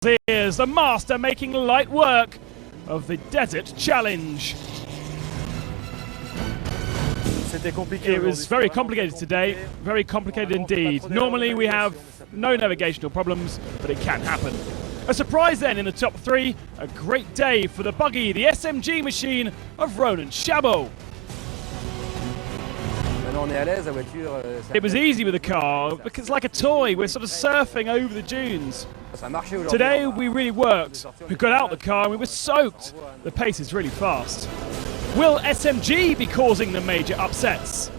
Here's the master making light work of the Desert Challenge. It was very complicated today, very complicated indeed. Normally we have no navigational problems, but it can happen. A surprise then in the top three, a great day for the buggy, the SMG machine of Roland Chabot. It was easy with the car, because it's like a toy, we're sort of surfing over the dunes. Today we really worked. We got out the car and we were soaked. The pace is really fast. Will SMG be causing the major upsets?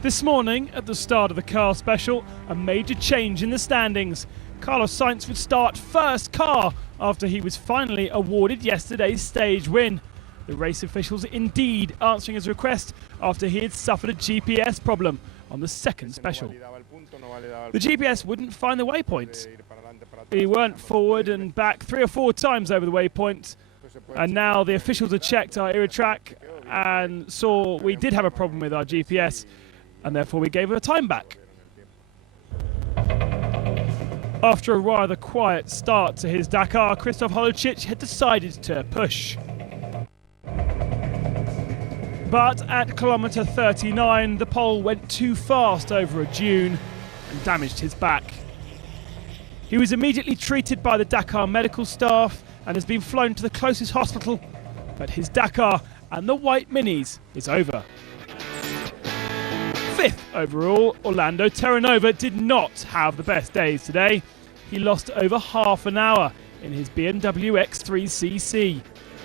This morning, at the start of the car special, a major change in the standings. Carlos Sainz would start first car after he was finally awarded yesterday's stage win. The race officials indeed answering his request after he had suffered a GPS problem on the second special. The GPS wouldn't find the waypoint. He went forward and back 3 or 4 times over the waypoint, and now the officials had checked our Iritrack and saw we did have a problem with our GPS, and therefore we gave him a time back. After a rather quiet start to his Dakar, Krzysztof Holicic had decided to push. But at kilometre 39, the pole went too fast over a dune and damaged his back. He was immediately treated by the Dakar medical staff and has been flown to the closest hospital, but his Dakar and the white minis is over. 5th overall, Orlando Terranova did not have the best days today. He lost over half an hour in his BMW X3CC.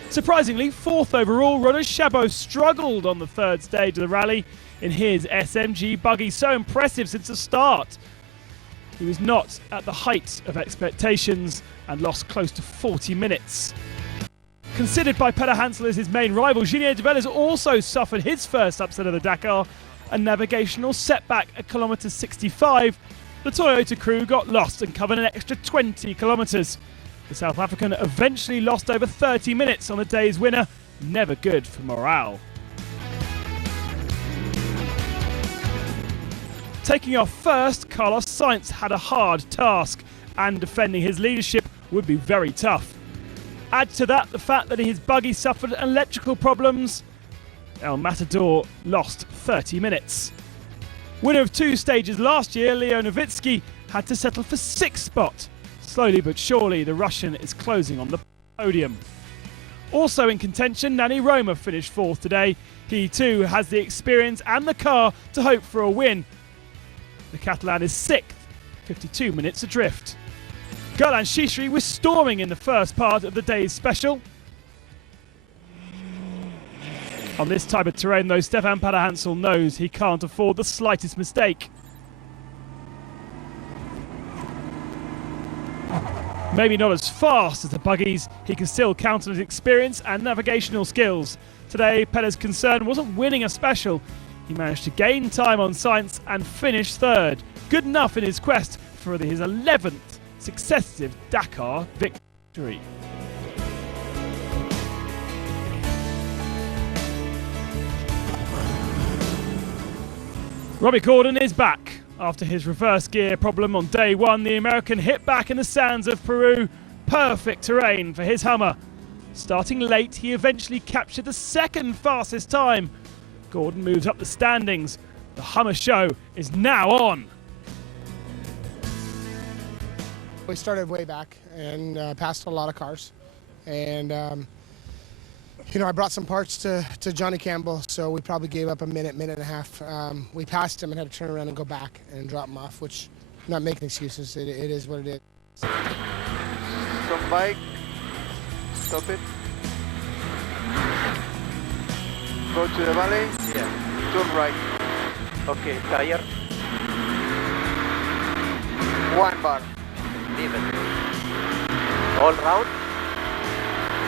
Surprisingly, 4th overall, Roland Chabot struggled on the 3rd stage of the rally in his SMG buggy, so impressive since the start. He was not at the height of expectations and lost close to 40 minutes. Considered by Peter Hansel as his main rival, Julien Devel has also suffered his first upset of the Dakar, a navigational setback at kilometre 65. The Toyota crew got lost and covered an extra 20 kilometres. The South African eventually lost over 30 minutes on the day's winner. Never good for morale. Taking off first, Carlos Sainz had a hard task, and defending his leadership would be very tough. Add to that the fact that his buggy suffered electrical problems. El Matador lost 30 minutes. Winner of 2 stages last year, Leo Novitsky, had to settle for 6th spot. Slowly but surely, the Russian is closing on the podium. Also in contention, Nani Roma finished 4th today. He too has the experience and the car to hope for a win. The Catalan is 6th, 52 minutes adrift. Gerlan Shishri was storming in the first part of the day's special. On this type of terrain though, Stefan Pederhansel knows he can't afford the slightest mistake. Maybe not as fast as the buggies, he can still count on his experience and navigational skills. Today, Peder's concern wasn't winning a special. He managed to gain time on Sainz and finish 3rd. Good enough in his quest for his 11th successive Dakar victory. Robbie Gordon is back. After his reverse gear problem on day 1, the American hit back in the sands of Peru. Perfect terrain for his Hummer. Starting late, he eventually captured the 2nd fastest time. Gordon moves up the standings. The Hummer show is now on. We started way back and passed a lot of cars. And you know, I brought some parts to Johnny Campbell, so we probably gave up a minute and a half. We passed him and had to turn around and go back and drop him off, which, I'm not making excuses, it is what it is. From bike, stop it. Go to the valley, yeah. Turn right. Okay, tire. 1 bar. Leave it. All round.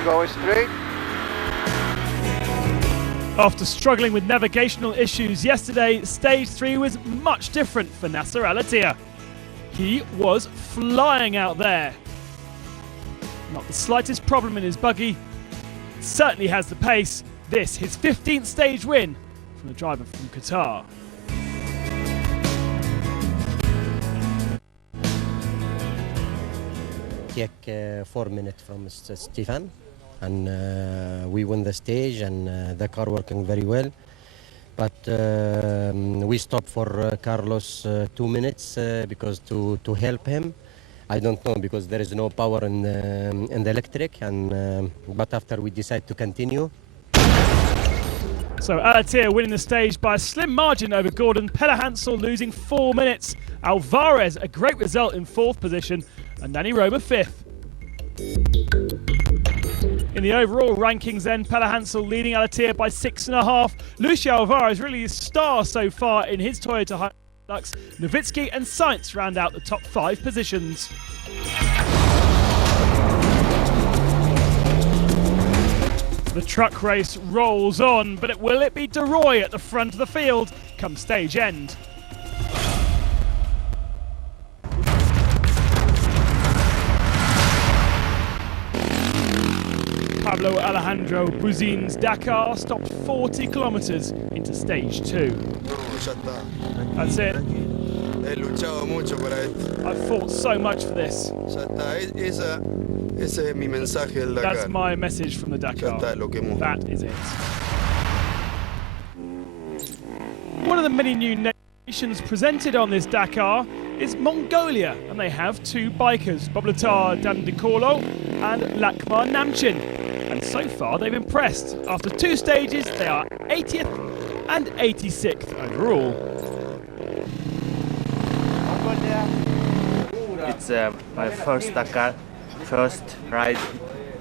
Go straight. After struggling with navigational issues yesterday, stage 3 was much different for Nasser Al-Attiyah. He was flying out there. Not the slightest problem in his buggy. Certainly has the pace. This, his 15th stage win from the driver from Qatar. take 4 minutes from Stefan, and we won the stage, and the car working very well. But we stopped for Carlos 2 minutes because to help him. I don't know, because there is no power in the electric, and but after we decide to continue. So Alatir winning the stage by a slim margin over Gordon. Pelle Hansel losing 4 minutes. Alvarez a great result in 4th position, and Danny Roma 5th. In the overall rankings then, Pelle Hansel leading Alatir by 6.5. Lucio Alvarez really a star so far in his Toyota Hilux. Nowitzki and Sainz round out the top 5 positions. The truck race rolls on, but will it be De Roy at the front of the field come stage end? Pablo Alejandro Buzin's Dakar stopped 40 kilometers into stage 2. That's it. I've fought so much for this. That's my message from the Dakar. That is it. One of the many new nations presented on this Dakar is Mongolia, and they have 2 bikers, Boblatar Dandikolo and Lakmar Namchin. And so far they've impressed. After 2 stages, they are 80th and 86th overall. It's my first Dakar, first ride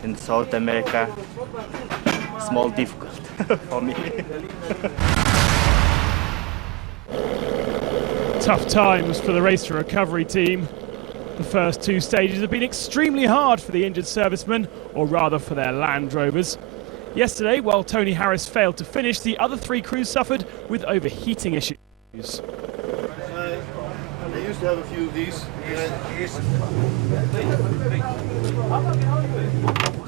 in South America. Small difficult for me. Tough times for the race to recovery team. The first 2 stages have been extremely hard for the injured servicemen, or rather for their Land Rovers. Yesterday, while Tony Harris failed to finish, the other 3 crews suffered with overheating issues. They used to have a few of these.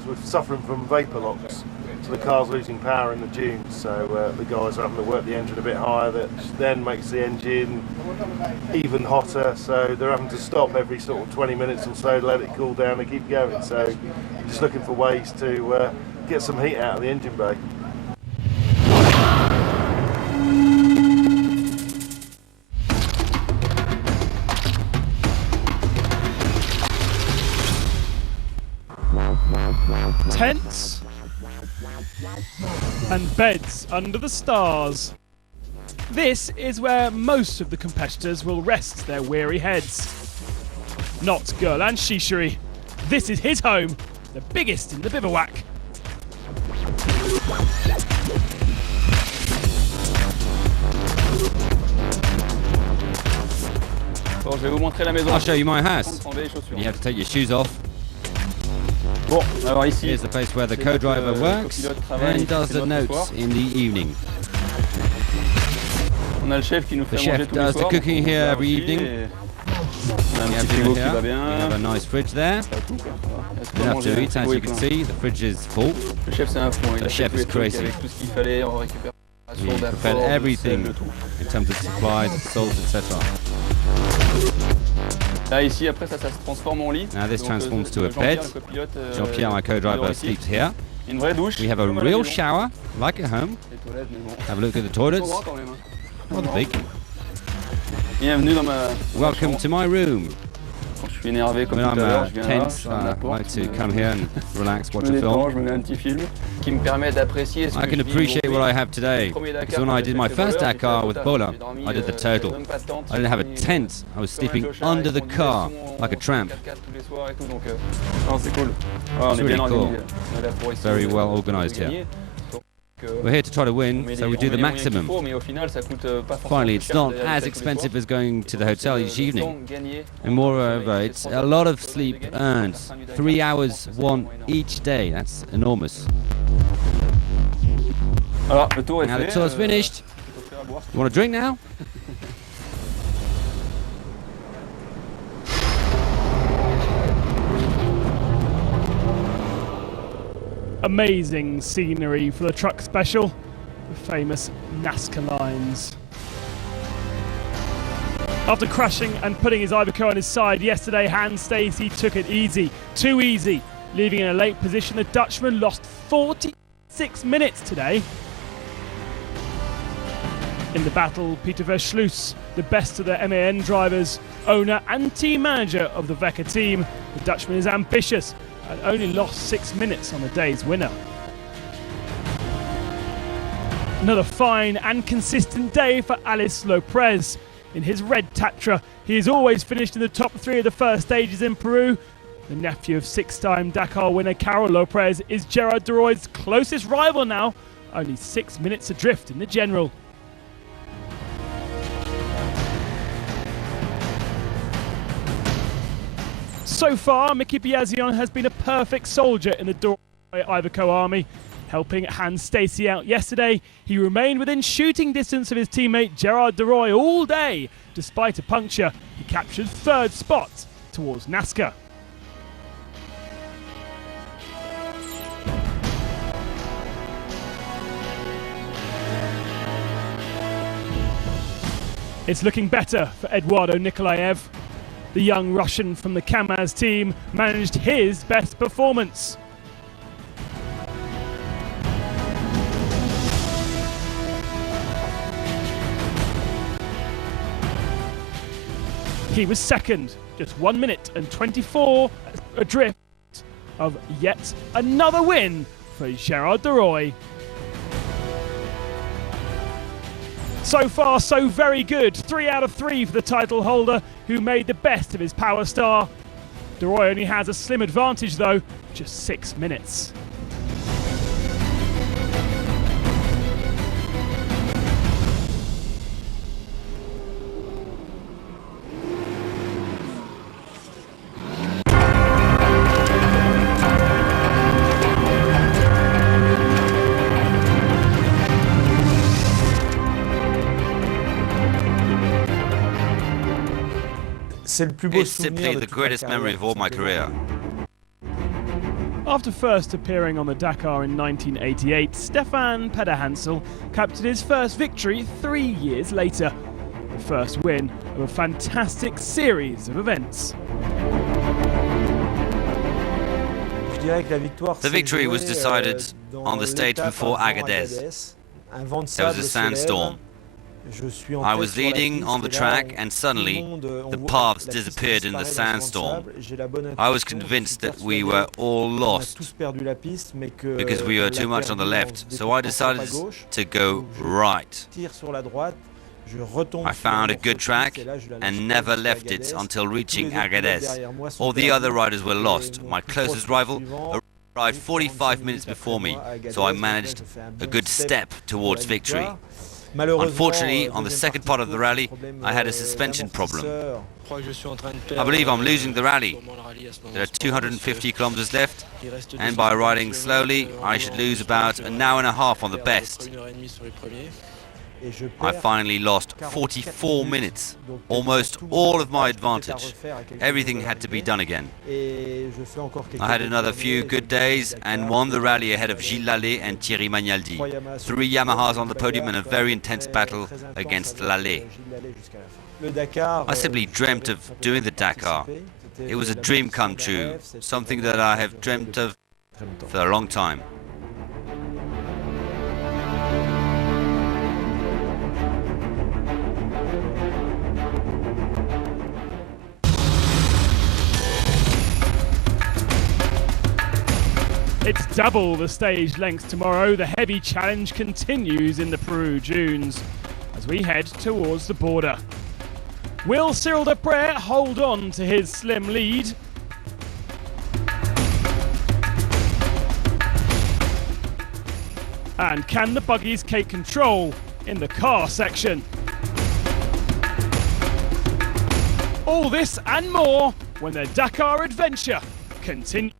We're suffering from vapour locks, so the car's losing power in the dunes, so the guys are having to work the engine a bit higher, that then makes the engine even hotter, so they're having to stop every sort of 20 minutes or so, let it cool down and keep going. So just looking for ways to get some heat out of the engine bay. Tents and beds under the stars. This is where most of the competitors will rest their weary heads. Not Gurlan Shishiri. This is his home, the biggest in the bivouac. I'll show you my house. You have to take your shoes off. Here's the place where the co-driver works and does the notes in the evening. The chef does the cooking here every evening. We have dinner here. We have a nice fridge there. Enough to eat, as you can see. The fridge is full. The chef is crazy. He prepared everything in terms of supplies, salt, etc. Now this transforms to a bed. Jean-Pierre, my co-driver, sleeps here. We have a real shower, like at home. Have a look at the toilets. Rather big. Welcome to my room. When I'm tense, I like to come here and relax, watch a film. I can appreciate what I have today, because when I did my first Dakar with Bola, I did the total. I didn't have a tent, I was sleeping under the car, like a tramp. It's really cool. Very well organised here. We're here to try to win, so we do the maximum. Finally, it's not as expensive as going to the hotel each evening. And moreover, it's a lot of sleep earned. 3 hours won each day. That's enormous. Now the tour's finished. You want a drink now? Amazing scenery for the truck special, the famous Nazca lines. After crashing and putting his Iveco on his side yesterday, Hans Stacey took it easy, too easy. Leaving in a late position, the Dutchman lost 46 minutes today. In the battle, Peter Verschluis, the best of the MAN drivers, owner and team manager of the Wecker team. The Dutchman is ambitious and only lost 6 minutes on the day's winner. Another fine and consistent day for Alex Lopez. In his red Tatra, he has always finished in the top 3 of the first stages in Peru. The nephew of 6-time Dakar winner Carol Lopez is Gerard de Rooij's closest rival now, only 6 minutes adrift in the general. So far, Mickey Biazion has been a perfect soldier in the de Rooij Iveco army. Helping Hans Stacey out yesterday, he remained within shooting distance of his teammate Gerard de Rooij all day. Despite a puncture, he captured 3rd spot towards NASCAR. It's looking better for Eduardo Nikolaev. The young Russian from the KAMAZ team managed his best performance. He was second, just 1 minute and 24 adrift of yet another win for Gerard de Rooij. So far, so very good. 3 out of 3 for the title holder, who made the best of his power star. De Rooij only has a slim advantage though, just 6 minutes. It's simply the greatest memory of all my career. After first appearing on the Dakar in 1988, Stefan Pederhansel captured his first victory 3 years later. The first win of a fantastic series of events. The victory was decided on the stage before Agadez. There was a sandstorm. I was leading on the track and suddenly the paths disappeared in the sandstorm. I was convinced that we were all lost because we were too much on the left, so I decided to go right. I found a good track and never left it until reaching Agadez. All the other riders were lost. My closest rival arrived 45 minutes before me, so I managed a good step towards victory. Unfortunately, on the second part of the rally, I had a suspension problem. I believe I'm losing the rally. There are 250 kilometers left, and by riding slowly, I should lose about an hour and a half on the best. I finally lost 44 minutes, almost all of my advantage. Everything had to be done again. I had another few good days and won the rally ahead of Gilles Lallet and Thierry Magnaldi. 3 Yamahas on the podium in a very intense battle against Lallet. I simply dreamt of doing the Dakar. It was a dream come true, something that I have dreamt of for a long time. It's double the stage length tomorrow. The heavy challenge continues in the Peru dunes as we head towards the border. Will Cyril Desprez hold on to his slim lead? And can the buggies take control in the car section? All this and more when the Dakar adventure continues.